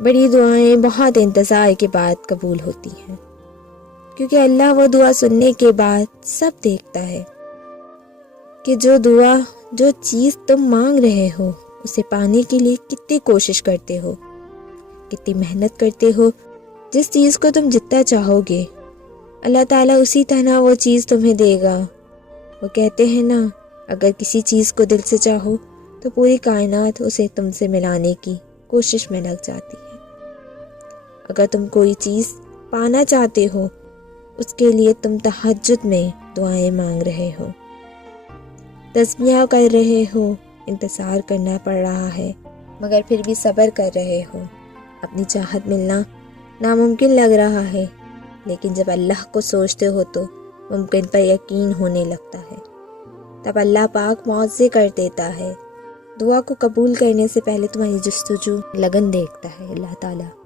بڑی دعائیں بہت انتظار کے بعد قبول ہوتی ہیں، کیونکہ اللہ وہ دعا سننے کے بعد سب دیکھتا ہے کہ جو چیز تم مانگ رہے ہو اسے پانے کے لیے کتنی کوشش کرتے ہو، کتنی محنت کرتے ہو۔ جس چیز کو تم جتنا چاہو گے اللہ تعالیٰ اسی طرح وہ چیز تمہیں دے گا۔ وہ کہتے ہیں نا، اگر کسی چیز کو دل سے چاہو تو پوری کائنات اسے تم سے ملانے کی کوشش میں لگ جاتی ہے۔ اگر تم کوئی چیز پانا چاہتے ہو، اس کے لیے تم تہجد میں دعائیں مانگ رہے ہو، تسبیح کر رہے ہو، انتظار کرنا پڑ رہا ہے، مگر پھر بھی صبر کر رہے ہو۔ اپنی چاہت ملنا ناممکن لگ رہا ہے، لیکن جب اللہ کو سوچتے ہو تو ممکن پر یقین ہونے لگتا ہے۔ تب اللہ پاک معاوضے کر دیتا ہے۔ دعا کو قبول کرنے سے پہلے تمہاری جستجو لگن دیکھتا ہے اللہ تعالیٰ۔